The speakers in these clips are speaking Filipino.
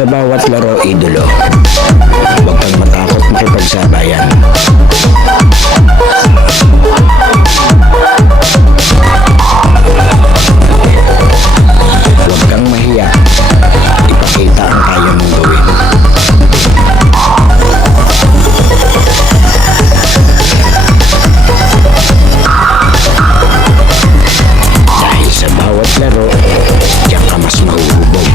Sa bawat laro, idolo. Huwag kang matakot makipagsabayan. Huwag kang mahiya. Ipakita ang kaya mong gawin. Dahil sa bawat laro, diyan ka mas mahuhubog.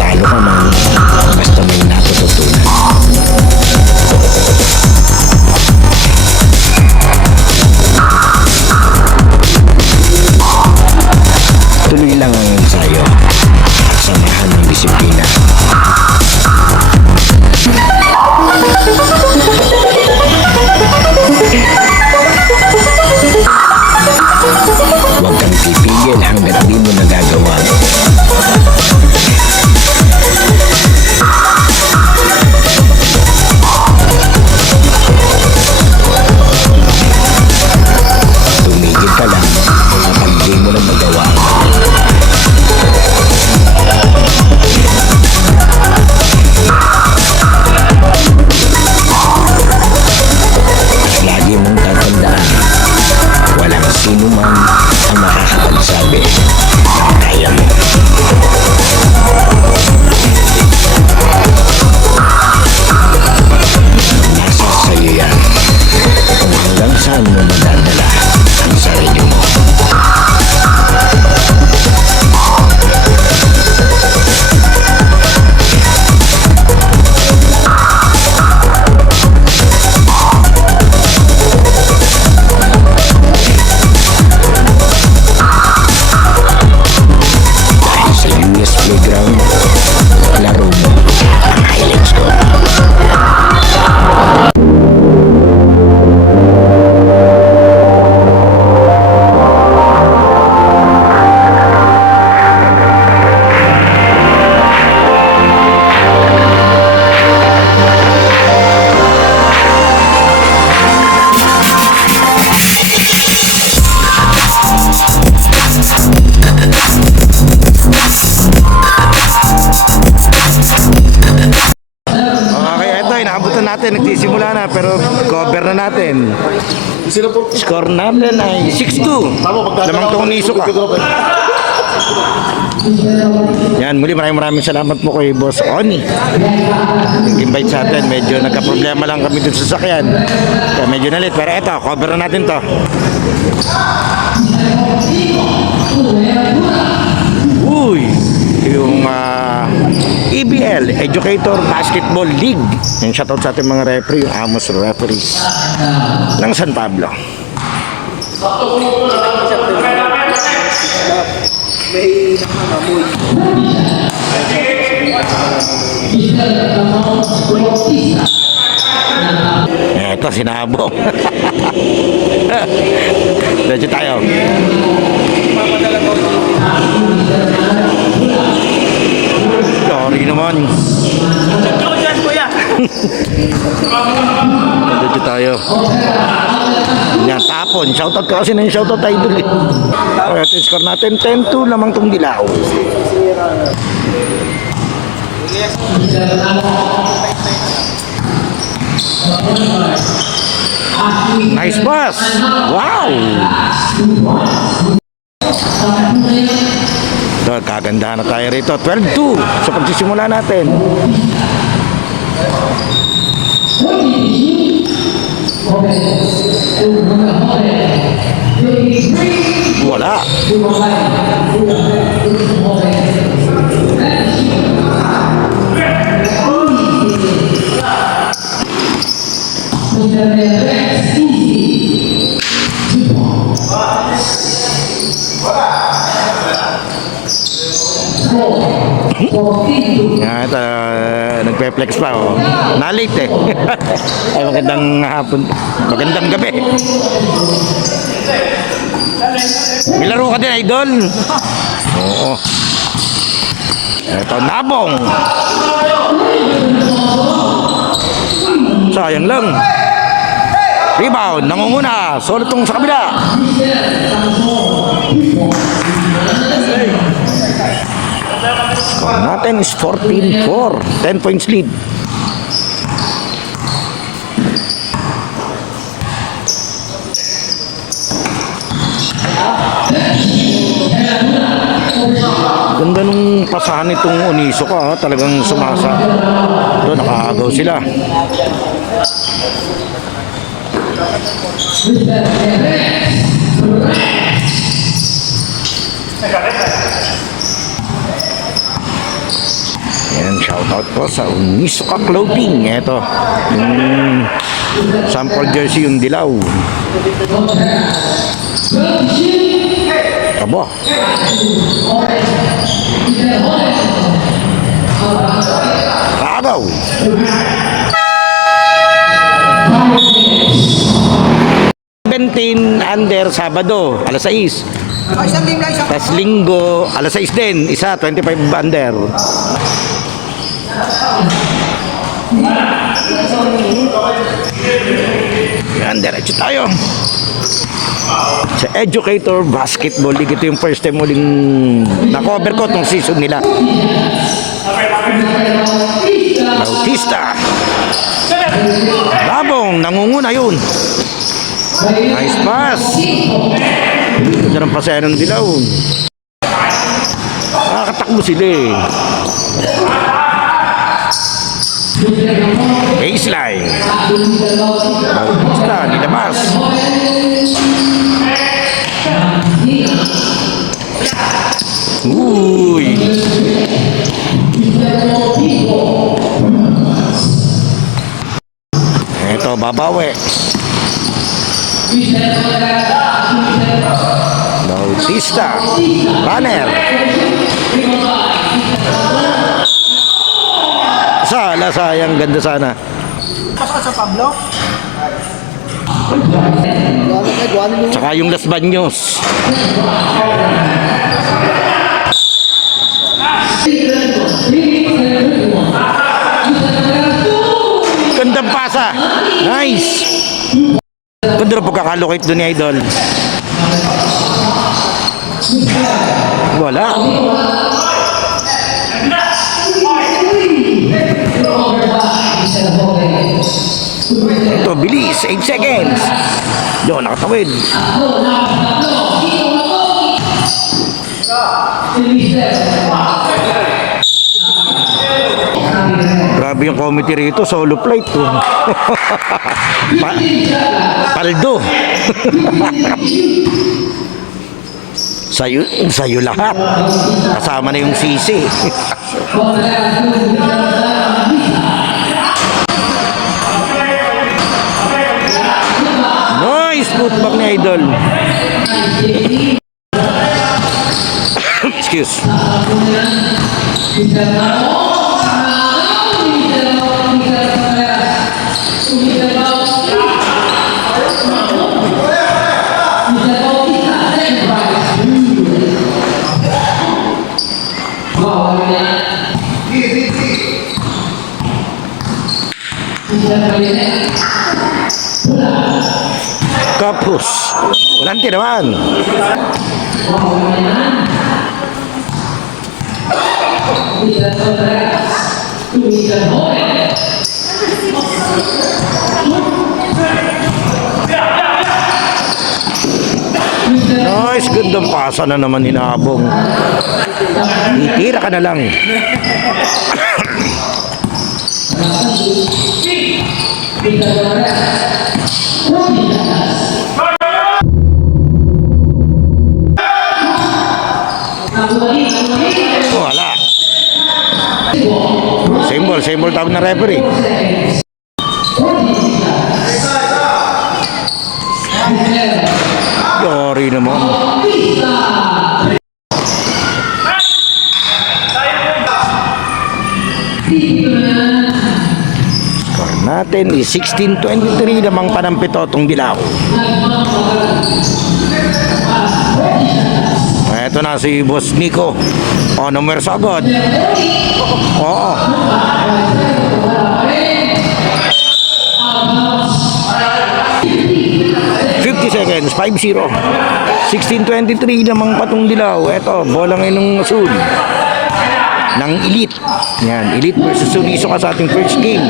Natalo ka man, basta may natututunan. Tuloy lang ang ensayo at samahan ng disiplina. Huwag kang pipigil hanggat di mo nagagawa. Tumigil ka lang kapag di mo na magawa. At lagi mong tatandaan, walang sino man ang makakapagsabi ng kaya mo. Nasa sa'yo yan kung hanggang saan mo madadala ang sarili mo. Dahil sa US Playground, laro mo ang highlights ko. Okay, eto, inaabutan natin. Nagsisimula na, pero cover na natin. Score namin ay 6-2. Lamang tong niso ka. Yan, muli maraming salamat po kay Boss Oni. Nag-invite sa atin. Medyo nagka-problema lang kami dun sa sakyan. Kaya medyo nalit. Pero eto, cover na natin to. Uy! Yung EBL, Educator Basketball League. Yung shoutout sa ating mga referee, yung Amos referees ng San Pablo. Eto, sinabong. Diretso tayo. Sorry naman. Diretso tayo. Yan, tapon. Shoutout ka kasi na yung shoutout idol eh. Okay, ito yung score natin. 10-2 lamang tong dilaw. Nice pass. Wow. So, kaganda na tayo rito. 12-2 sa pagsisimula natin. Wala. Yan, ito, nagpe-flex pa oh. Na-late eh. Ay, magandang hapon. Magandang gabi. May laro ka din, idol. Oo. Ito, nabong. Sayang lang. Rebound, nangunguna. Solo tong sa kabila. Score natin is 14-4. 10 points lead. Ganda nung pasahan nitong Onizuka, talagang sumasa. Ito, nakaagaw sila. Yan, shoutout po sa Onizuka Clothing. Ito, yung sample jersey, yung dilaw. Aba. Agaw. Under Sabado, alas 6. Tapos Linggo, alas 6 din. Isa, 25 under. Yan, diretso tayo. Sa Educator Basketball League, ito yung first time muling na-cover ko itong season nila. Bautista. Labong, nangunguna yun. Nice pass. Ganda ng pasaya ng dilaw. Nakakatakbo sila eh. Baseline. Bautista, nilabas. Uy. Ito, babawi. Bautista. Runner. Sala, sayang, ganda sana. Pasok sa Pablo. Tsaka yung Las Baños. Gandang pasa. Nice. Ganda rin pagkakalocate doon ni Idol. Wala. Ito, bilis. 8 seconds. Doon, nakatawid. Grabe yung committee rito, solo flight to. Paldo. Sayo lahat. Kasama na yung sisi. Nice putback ni Idol. Excuse. Kapus. Walang tinaman. Nice, gandang pasa na naman hinabong. Itira ka na lang. Wala. Symbol tawag na referee. Yori naman. Score natin is 16-23, lamang panampito itong dilaw. Ito na si Boss Nico. O, numero sagod. Oo. 5-0. 16-23 namang Patong Dilaw. Eto, bola ngayon ng Asul. Ng Elite. Yan, Elite versus Uniso ka sa ating first game.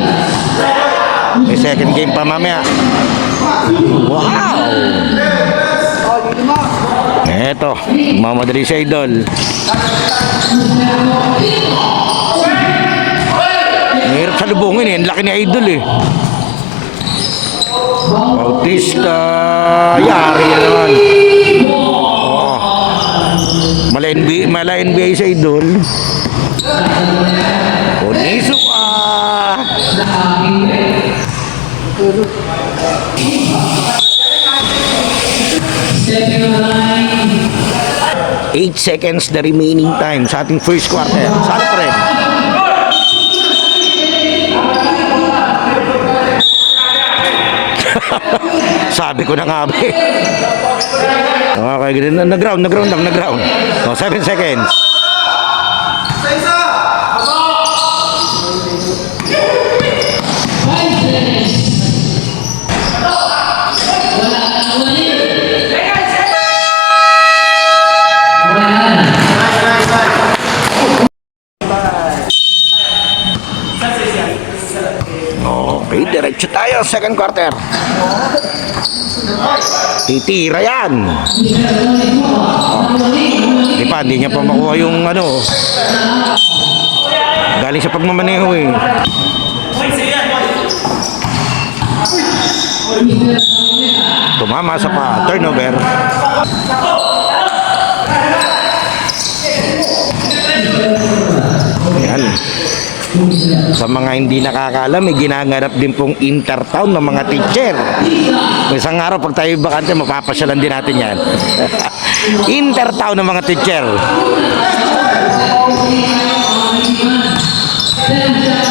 May second game pa mamaya. Wow! Eto, mamadali sa Idol. Mahirap sa lubungin eh. Ang laki ni Idol eh. Bautista. Yari na naman. Oh. Mala NBA sa Idol. Uniso ka. 8 seconds the remaining time sa ating first quarter. Saan pa rin? Sabi ko na nga ba eh. Okay, ganun. Nag-ground. Oh, 7 seconds. Okay, diretso tayo. Second quarter. Titira yan. Hindi niya pa makuha yung ano. Galing sa pagmamaneho eh. Tumama sa turnover. Ayan. Sa mga hindi nakakaalam, may ginangarap din pong intertown ng mga teacher. Isang araw, pag tayo bakante, mapapasyalan din natin yan. Intertown ng mga teacher.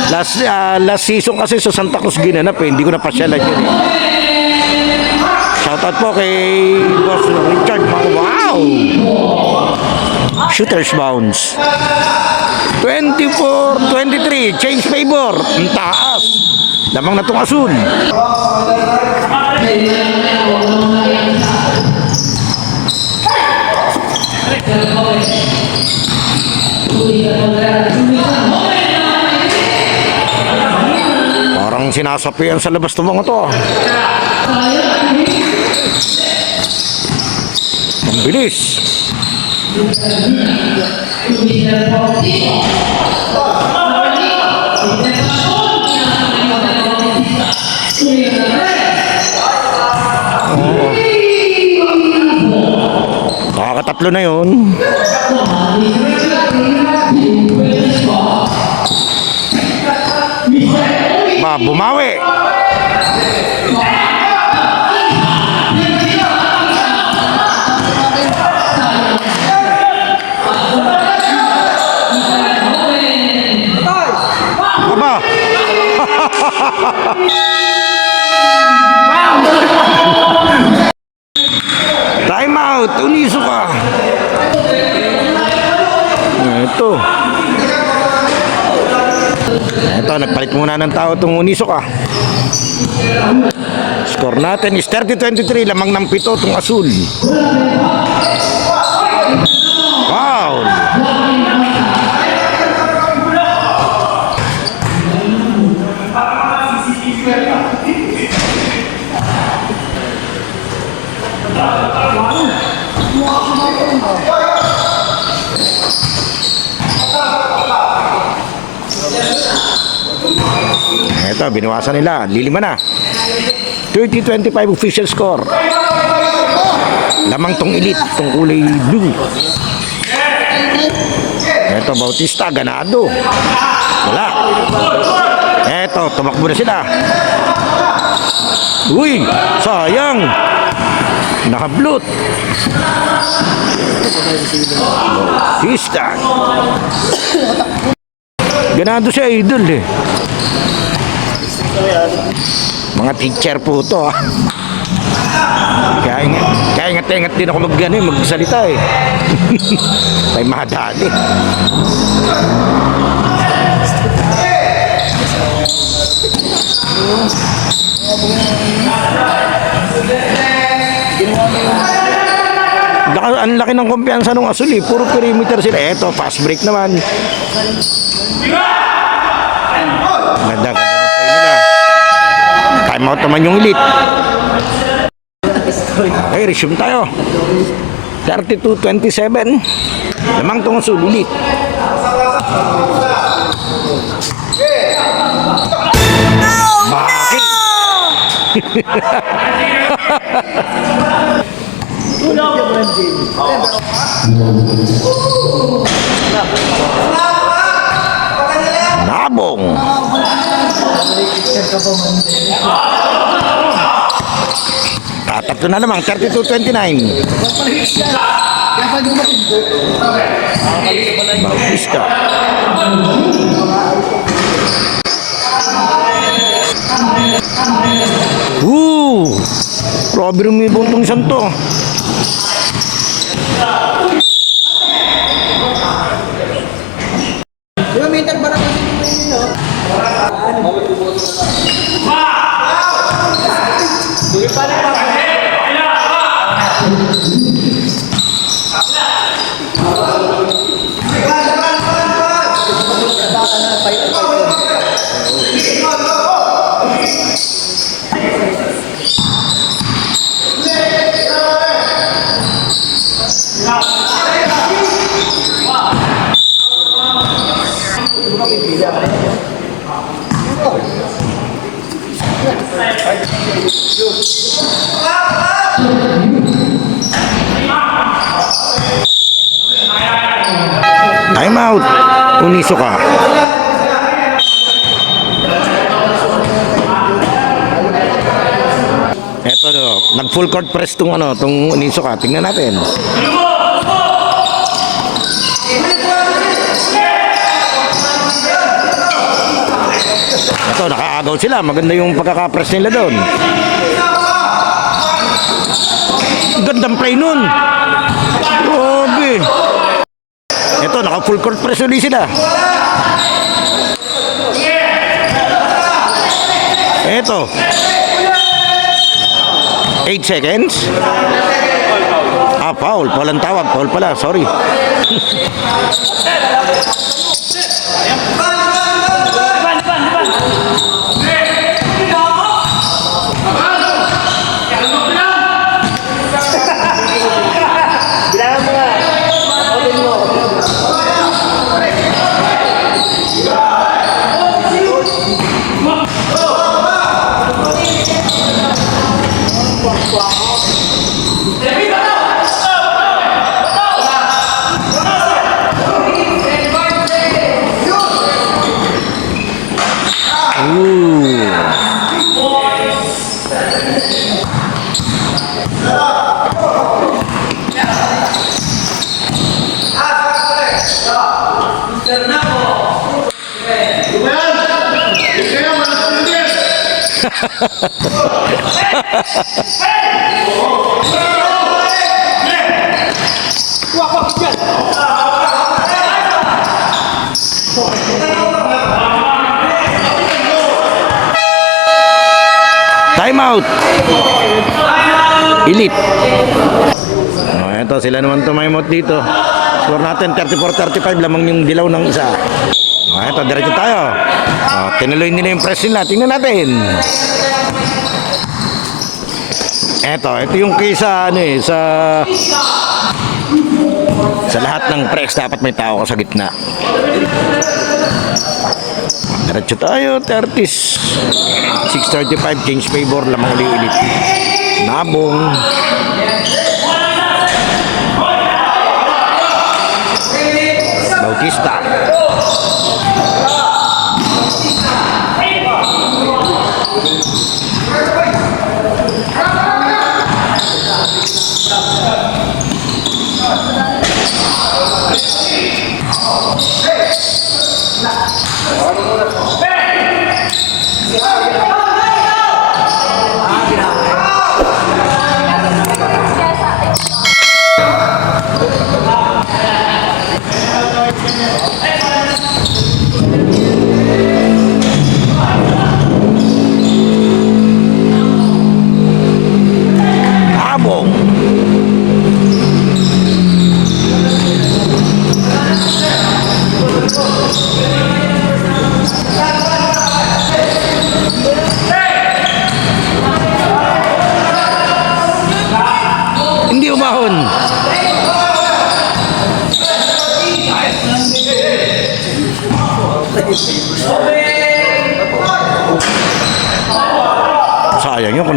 Last season kasi sa Santa Cruz ginanap eh. Hindi ko napasyalan yun eh. Shoutout po kay Boss Richard. Wow! Shooter's bounce. 24-23, change favor. Ang taas. Lamang na itong Asul. Parang sinasapian sa labas itong mga to. Ang bilis. Nakakatatlo na yun. Bumawi. Time out, Uniso ka. Ito, nagpalit muna ng tao itong Uniso ka. Score natin is 30-23, lamang ng 7 itong Asul. Foul. Ito, binawasan nila. Lilima na. 30-25 official score. Lamang tong Elite, tong kulay blue. Ito, Bautista, ganado. Wala. Ito, tumakbo na sila. Uy, sayang. Nakablot. Bautista. Ganado siya, Idol eh. Mga teacher po ito ah. Kaya ingat din ako magsalita eh. Ay mahadali. Ginawa mo yung ang laki ng kumpiyansa ng Asul eh. Puro perimeter sila. Eto, fast break naman. Ganda, ganda ng play nila. Time out naman yung Elite. Okay, resume tayo. 32-27. Lamang tong Asul, Elite. Bakit? Nabong. Tatatlo na naman, 32-29. Bautista. Grabe rumibong tong isang to. Di ba may interbar ako sa inyo? Time out. Unisoka. Eto do, nag full court press tong Unisoka. Tingnan natin. Ito, nakaagaw sila. Maganda yung pagkaka-press nila doon. Gandang play nun. Grabe. Ito, naka full court press ulit sila. Ito. 8 seconds. Foul. Foul ang tawag. Foul pala. Sorry. Time out. Elite. Ito sila naman tumaymot dito. Score natin 34-35, lamang yung dilaw ng isa. Ito, diretso tayo. Tinuloy nila yung press nila. Tingnan natin. Ito yung kaysa sa lahat ng press dapat may tao ka sa gitna. Diretso tayo, 36-35, change favor, lamang ulit. Nabong. Bautista.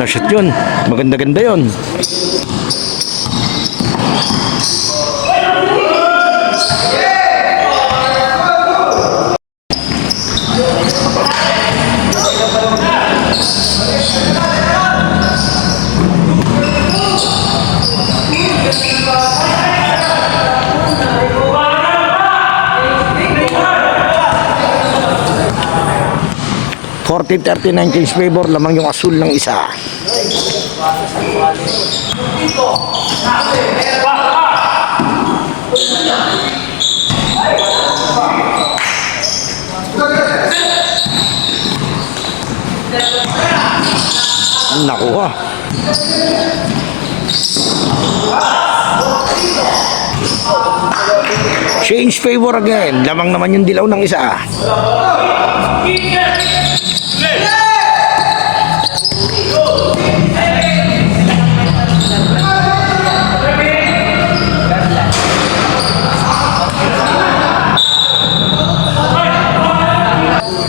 na shoot yun. Maganda-ganda yun. $40-39 Kings favor, lamang yung asul ng isa. Nakuha. Change favor again, lamang naman yung dilaw ng isa.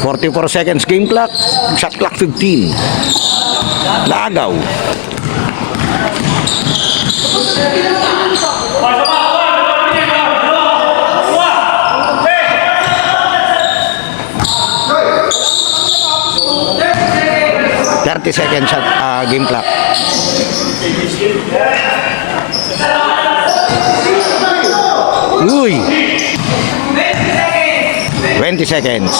...44 seconds game clock, shot clock 15. Laagaw. Second shot game clock. Uy. 20 seconds.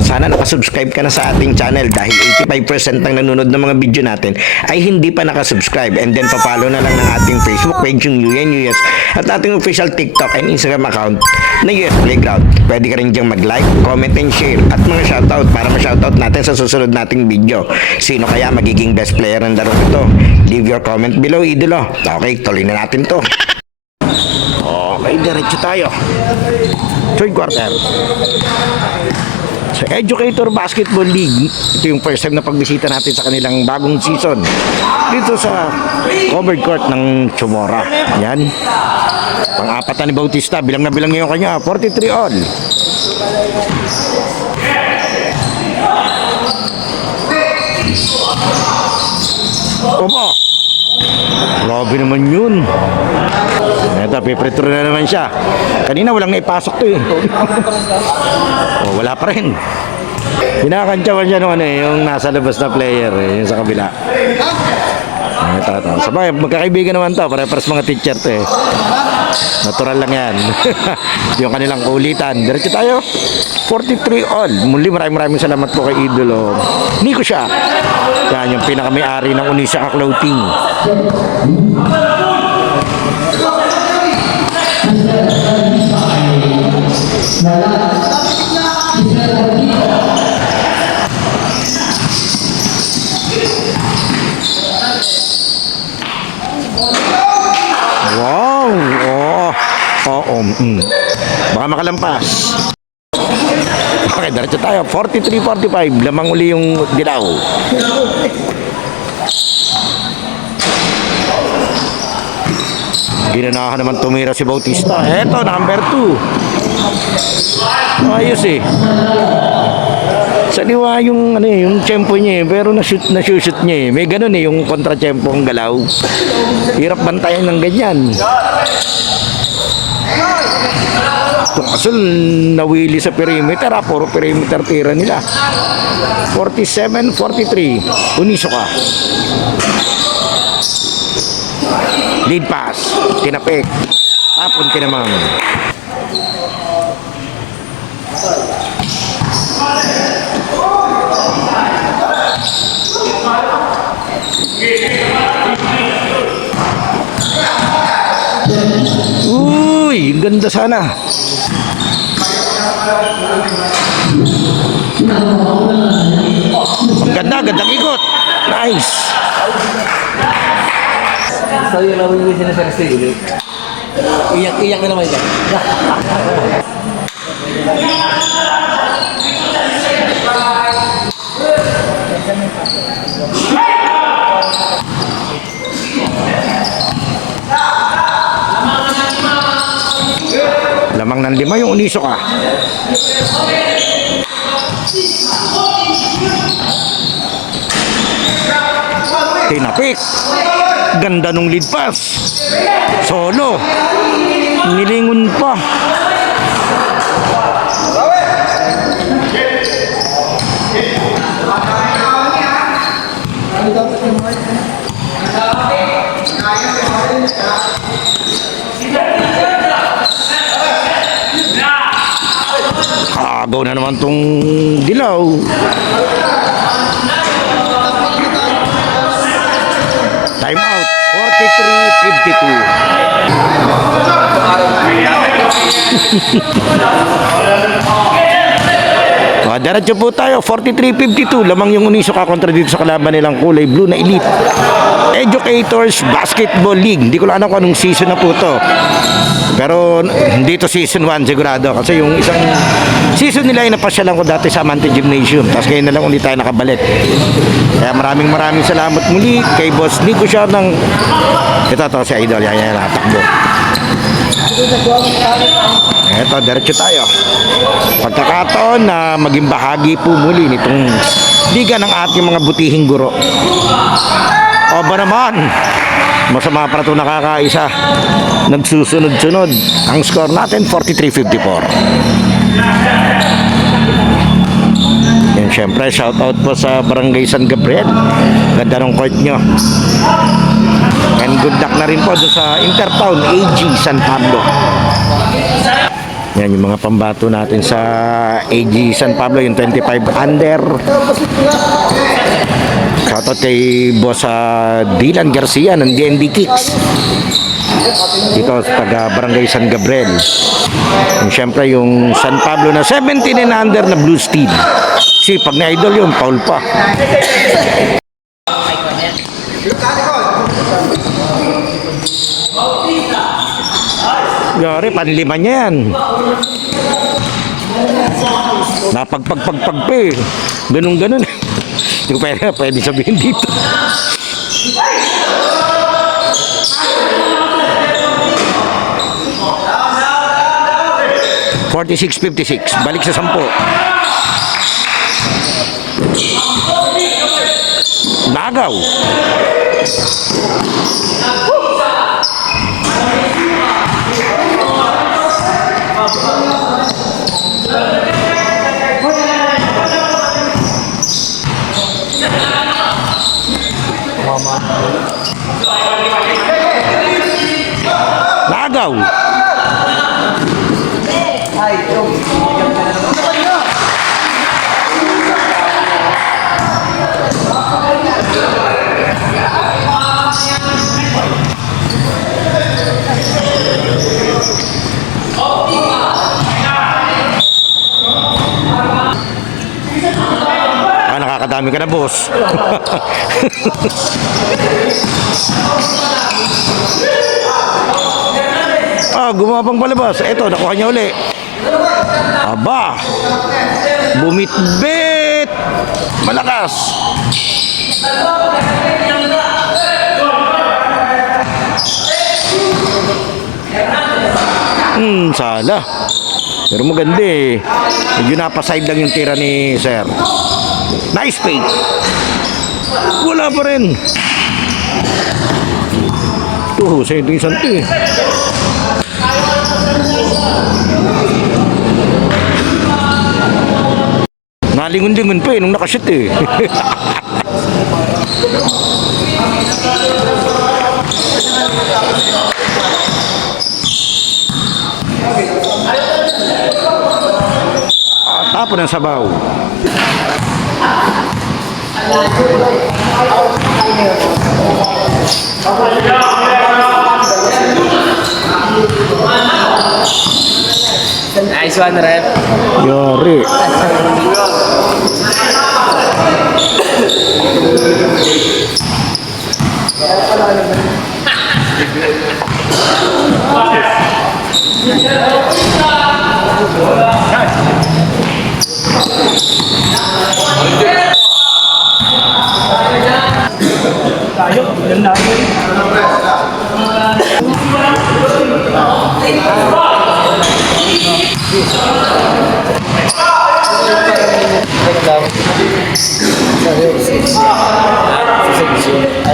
Sana nakasubscribe ka na sa ating channel dahil 85% ng nanonood ng mga video natin ay hindi pa nakasubscribe, and then papalo na lang ng ating Facebook page yung UNUS at ating official TikTok and Instagram account na US Playground. Pwede ka rin diyang mag-like, comment and share at mga shoutout para ma-shoutout natin sa susunod nating video. Sino kaya magiging best player ng laro ito? Leave your comment below, idolo. Okay, tuloy na natin to. Okay, diretso tayo. Third quarter. Sa Educator Basketball League, ito yung first time na pagbisita natin sa kanilang bagong season dito sa covered court ng Chumora. Yan. Pang-apat na ni Bautista, bilang na bilang ngayon kanya, 43 all. Opo. Grabe naman yun. Ito, pipretur na naman siya. Kanina walang naipasok to eh. Oh, wala pa rin. Kinakantsawan siya nung yung nasa labas na player yung sa kabila. Ito. Sabay, magkakaibigan naman to. Pare-pares mga teacher to eh. Natural lang yan. Yung kanilang kulitan. Diretso tayo. 43 all. Muli maraming salamat po kay Idolo Nico siya. Yan yung pinakamayari ng Unisaka Clothing. Wow! Baka makalampas. Okay, diretso tayo. 43-45. Lamang uli yung dilaw. Ginanahan naman tumira si Bautista. Eto, number 2. Ayos eh. Saliwa yung yung tempo niya eh, pero na-shoot niya eh. May ganun eh, yung kontra-tempo ang galaw. Hirap bantayan ng ganyan. Itong asul nawili sa perimeter, puro perimeter tira nila. 47-43. Unisoka. Lead pass. Tinapik. Tapon kinamang. Uy, ganda sana. Gandang ikot. Nice. So yung nawawin sila sa Rastrillo. Iyak-iyak na naman yan. Lamang ng 5 yung Unisoka. Tinapik. Ganda nung lead pass. Solo. Nilingon pa. Agaw na naman tong dilaw. Time out. 43-52. Diretso po tayo. 43-52. Lamang yung Unisoka kontra dito sa kalaban nilang kulay blue na Elite Educators Basketball League. Hindi ko lang alam kung anong season na po to. Pero dito season 1 sigurado. Kasi yung isang season nila ay napasyalan ko dati sa Amante Gymnasium. Tapos ngayon na lang ulit tayo nakabalik. Kaya maraming salamat muli kay Boss Nico siya ng ito si Idol. Yan nakatakbo. Eto, diretso tayo. Pagkakataon na maging bahagi po muli nitong liga ng ating mga butihing guro. O ba naman? Masama para ito nakakaisa. Nagsusunod-sunod. Ang score natin, 43-54. Yan, syempre, shoutout po sa Barangay San Gabriel. Ganda ng court nyo. And good luck na rin po doon sa Intertown AG San Pablo. Yan yung mga pambato natin sa AG San Pablo, yung 25 under. Shoutout kay Boss Dylan Garcia ng DND Kicks dito sa taga Barangay San Gabriel. Yung syempre yung San Pablo na 17 and under na Blue Steel. Si pag na Idol yun, foul pa. Yari, panlima niya yan. Napagpagpagpag pa eh. Ganun. Hindi ko pwede sabihin dito. $46-56. Balik sa 10. Nagaw. Nagaw. Nakakadami ka na, boss. Gumapang palabas. Eto, nakuha niya uli. Aba. Bumitbit. Malakas. Sala. Pero maganda eh. Medyo napaside lang yung tira ni Sir. Nice fake. Wala pa rin. Ito, sa ito yung santo eh. Nalingon-lingon pa eh nung nakashoot eh. Tapo ng sabaw. Nice one, rep. Yori.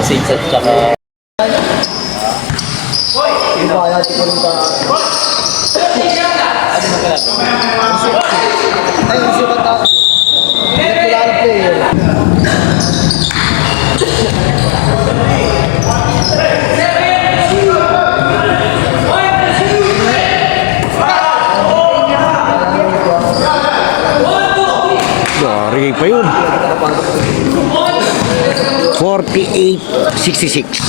Six at saka... Sorry pa yun. 48-66.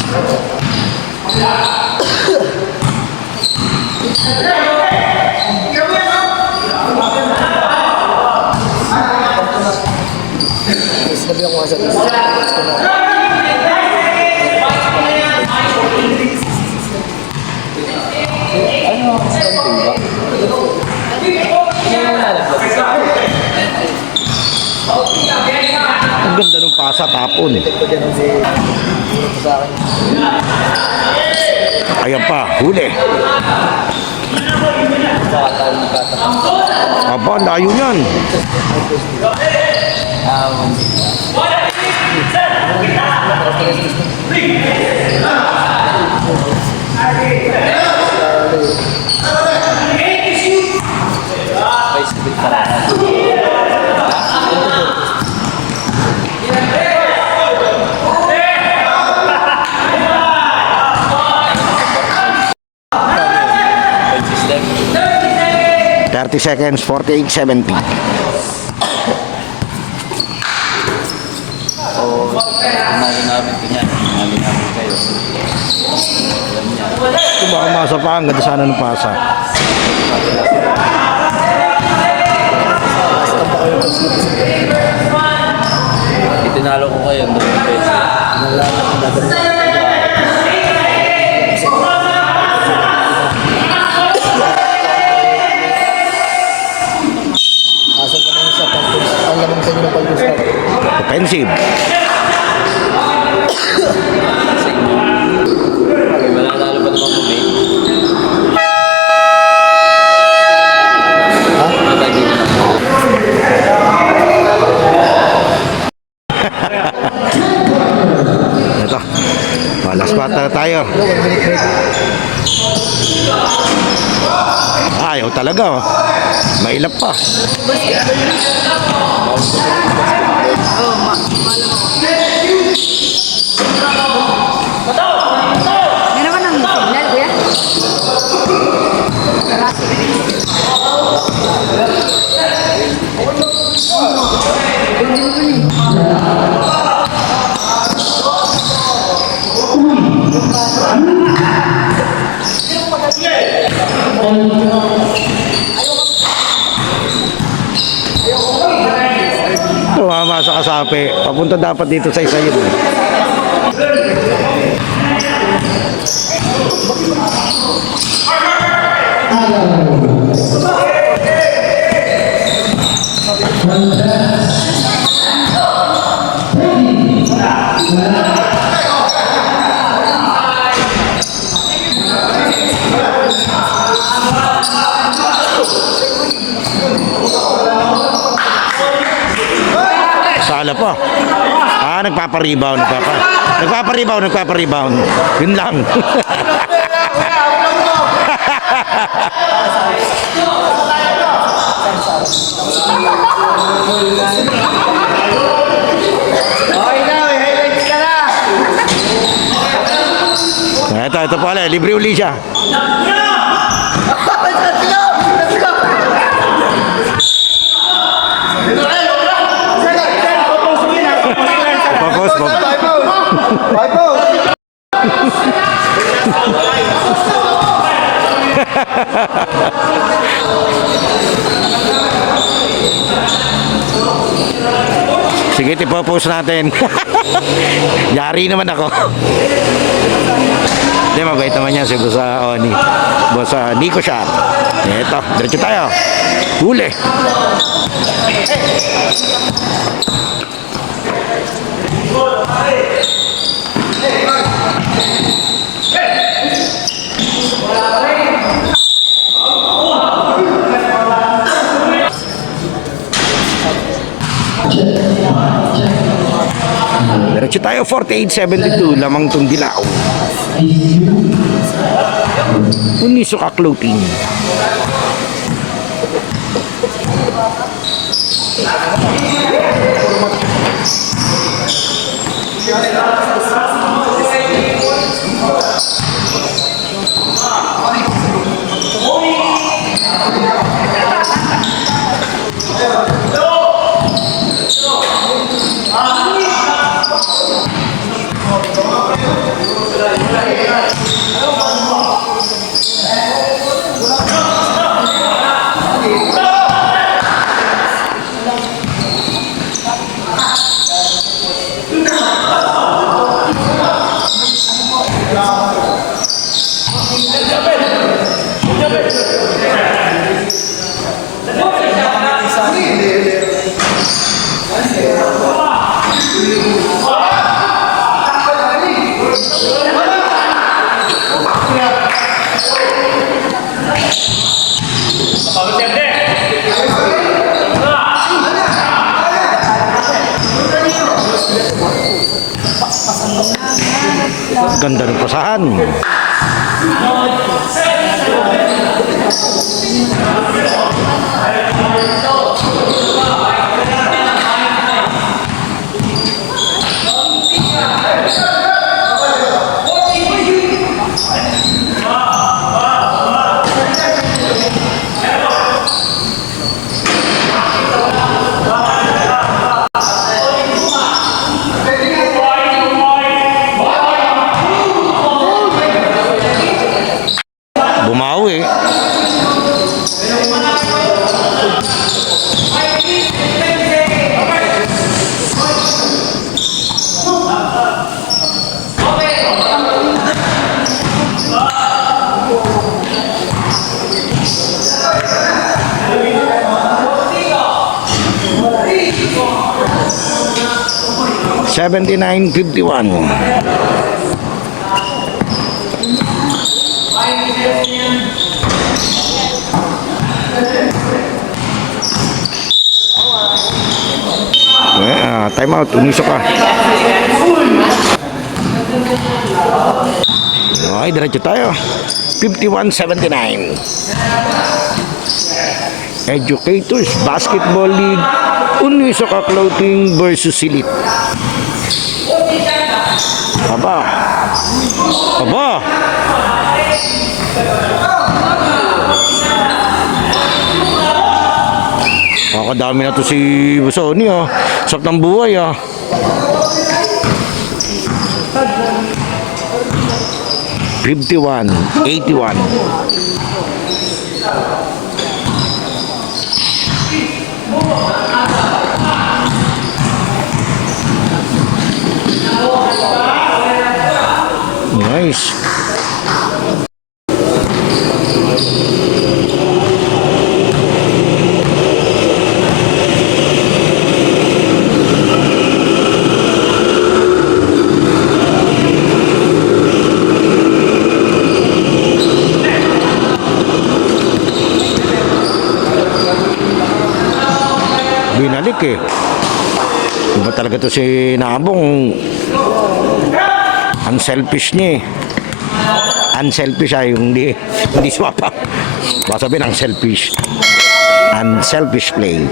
Ang ganda ng pasa tapon. Ayan pa, huli. Aba, layo yan. System. 30 seconds, 48-70. Namin ko niyan. Namin kayo. Ito baka masa pa, ang ganda sana ng pasa. Itinalo ko kayo. Ang dalawang beses. Offensive. Mananalo pa naman po, mate. Ito. Last spot na tayo. Ayaw talaga, oh. Mailap pa. Meron ka ng signal, kuya? Tumama sa kasapi. Papunta dapat dito sa isa yun. Sala pa. Nagpapa-rebound. Nagpapa-rebound. Yun lang. Ito pala. Libre uli siya. Sige, ipopost natin. Yari naman ako. Hindi, mabait naman niya si Boss Oni. Boss Nico siya. Ito, diretso tayo. Huli. Diretso tayo, 48-72. Lamang itong dilaw. Unisoka Clothing. Ganda ng pasahan. Bumawi. $79.51. Time out, Unisoka. Okay, diretso tayo. 51-79. Educators Basketball League, Unisoka Clothing versus Silit. Aba. Aba. Kadami na to si Busoni, ah. Sak ng buhay, ah. $51-81. Nice. Binalik eh. Iba talaga to si Nabong. Unselfish niya eh. Unselfish ay hindi swapa. Baka sabihin unselfish. Unselfish play.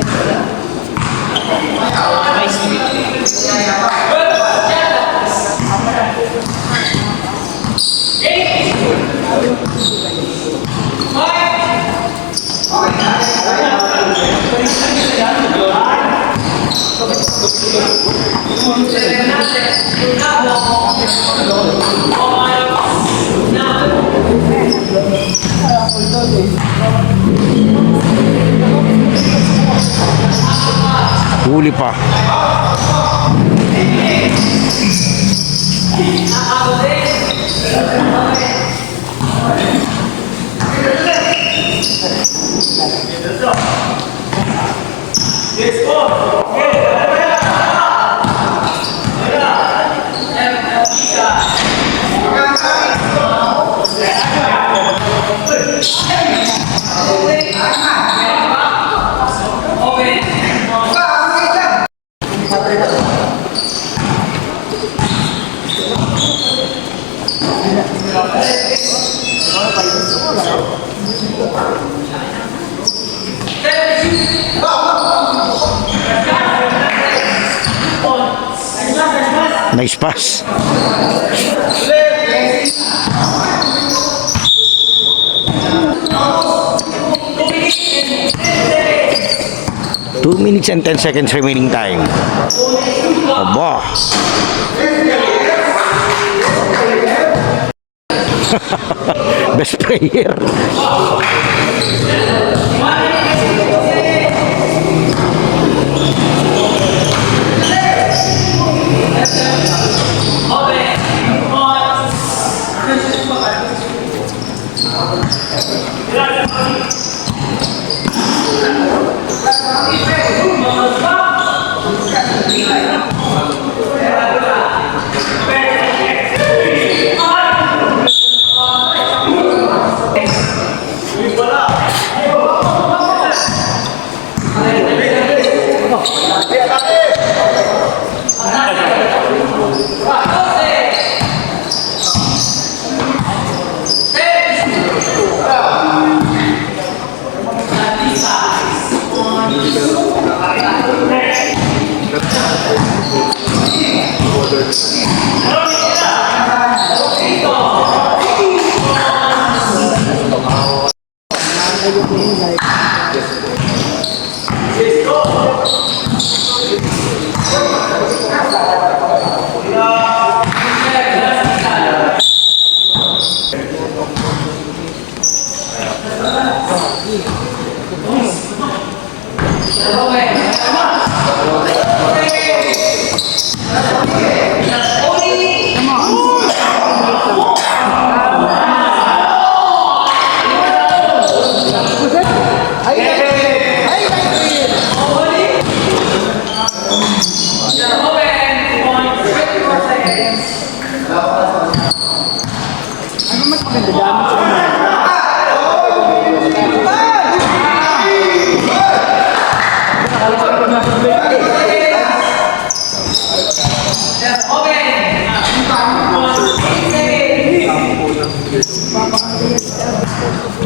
Huli pa. Nice pass. Two minutes and 10 seconds remaining time. Aba. Best player.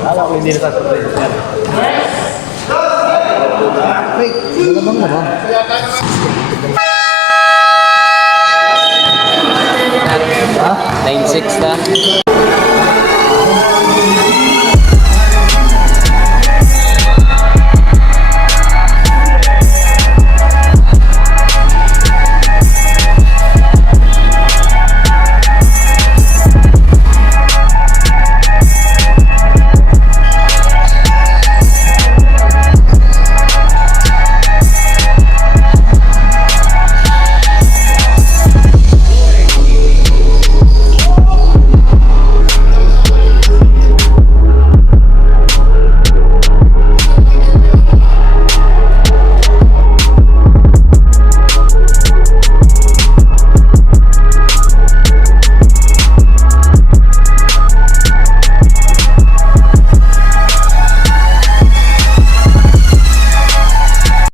Alam ko hindi na sasabihin. Ha? 9-6 na.